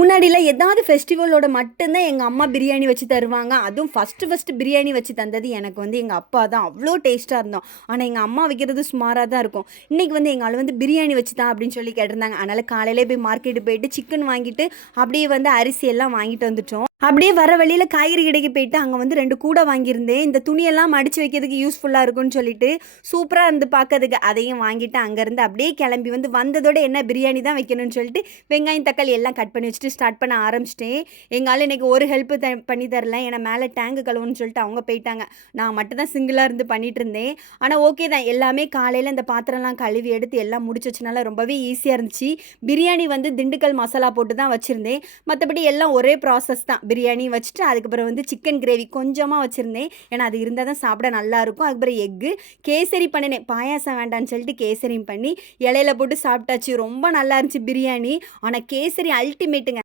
முன்னாடிலாம் ஏதாவது ஃபெஸ்டிவலோட மட்டும்தான் எங்கள் அம்மா பிரியாணி வச்சு தருவாங்க. அதுவும் ஃபஸ்ட்டு பிரியாணி வச்சு தந்தது எனக்கு வந்து எங்கள் அப்பா தான். அவ்வளோ டேஸ்ட்டாக இருந்தோம். ஆனால் எங்கள் அம்மா வைக்கிறது சுமாராக தான் இருக்கும். இன்றைக்கி வந்து எங்கள் ஆள் வந்து பிரியாணி வச்சு தான் அப்படின்னு சொல்லி கேட்டிருந்தாங்க. அதனால் காலையிலே போய் மார்க்கெட்டு போயிட்டு சிக்கன் வாங்கிட்டு அப்படியே வந்து அரிசி எல்லாம் வாங்கிட்டு வந்துட்டோம். அப்படியே வர வழியில் காய்கறி கடைக்கு போயிட்டு அங்கே வந்து 2 கூடை வாங்கியிருந்தேன். இந்த துணியெல்லாம் மடித்து வைக்கிறதுக்கு யூஸ்ஃபுல்லாக இருக்கும்னு சொல்லிட்டு சூப்பராக இருந்து பார்க்கறதுக்கு அதையும் வாங்கிட்டு அங்கேருந்து அப்படியே கிளம்பி வந்து வந்ததோட என்ன பிரியாணி தான் வைக்கணும்னு சொல்லிட்டு வெங்காயம் தக்காளி எல்லாம் கட் பண்ணி வச்சுட்டு ஸ்டார்ட் பண்ண ஆரம்பிச்சிட்டேன். எங்கள் ஆள் இன்றைக்கி ஒரு ஹெல்ப்பு பண்ணி தரல. ஏன்னா மேலே டேங்கு கழுவுன்னு சொல்லிட்டு அவங்க போயிட்டாங்க. நான் மட்டும் தான் சிங்கிளாக இருந்து பண்ணிகிட்டு இருந்தேன். ஆனால் ஓகே தான், எல்லாமே காலையில் இந்த பாத்திரம்லாம் கழுவி எடுத்து எல்லாம் முடிச்சு வச்சனால ரொம்பவே ஈஸியாக இருந்துச்சு. பிரியாணி வந்து திண்டுக்கல் மசாலா போட்டு தான் வச்சுருந்தேன். மற்றபடி எல்லாம் ஒரே ப்ராசஸ் தான். பிரியாணி வச்சுட்டு அதுக்கப்புறம் வந்து சிக்கன் கிரேவி கொஞ்சமாக வச்சுருந்தேன். ஏன்னா அது இருந்தால் தான் சாப்பிட நல்லாயிருக்கும். அதுக்கப்புறம் எக்கு கேசரி பண்ணினேன். பாயாசம் வேண்டான்னு சொல்லிட்டு கேசரியும் பண்ணி இலையில போட்டு சாப்பிட்டாச்சு. ரொம்ப நல்லா இருந்துச்சு பிரியாணி. ஆனால் கேசரி அல்டிமேட்டுங்க.